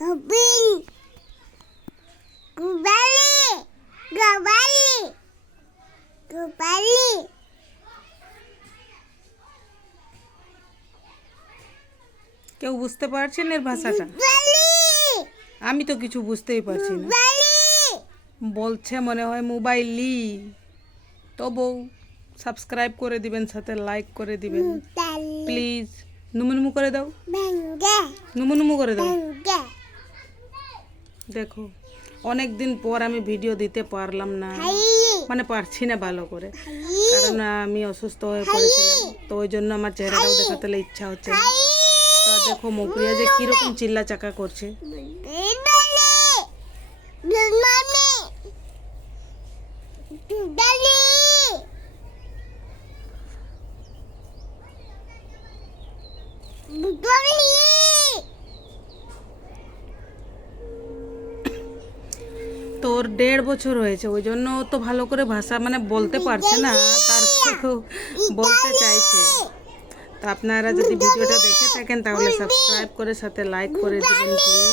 Kambing. Kembali. Kembali. Kembali. কেউ বুঝতে পারছেন এর ভাষাটা? Kembali. আমি তো কিছু বুঝতেই পারছি না। Kembali. বলছে মনে হয় মোবাইলি। তবু সাবস্ক্রাইব করে দিবেন, সাথে লাইক করে দিবেন Kembali. প্লিজ। নুমুনুমু করে দাও, Bangga. নুমুনুমু করে দাও। Bangga. দেখো অনেক দিন পর আমি ভিডিও দিতে পারলাম না, Hai. মানে পারছি না ভালো করে, Hai. কারণ আমি অসুস্থ হয়ে পড়েছিলাম। তো ওই জন্য আমার চেহারাটাও দেখাতে ইচ্ছা হচ্ছে না। তা দেখো মকরিয়া যে কিরকম চিল্লা চাকা করছে। Kembali. Kembali. Kembali. Kembali. তোর 1.5 বছর হয়েছে, ওই জন্য ও তো ভালো করে ভাষা মানে বলতে পারছে না, তারপরেও বলতে চাইছে। তা আপনারা যদি ভিডিওটা দেখে থাকেন তাহলে সাবস্ক্রাইব করে সাথে লাইক করে দিবেন প্লিজ।